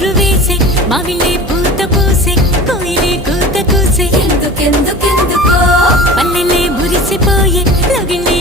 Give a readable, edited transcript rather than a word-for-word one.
చిగురు వేసే మావిలే పూత పూసే కోయిలే కూత కూసే ఎందుకెందుకెందుకో పల్లెలే మురిసిపోయే లగిలే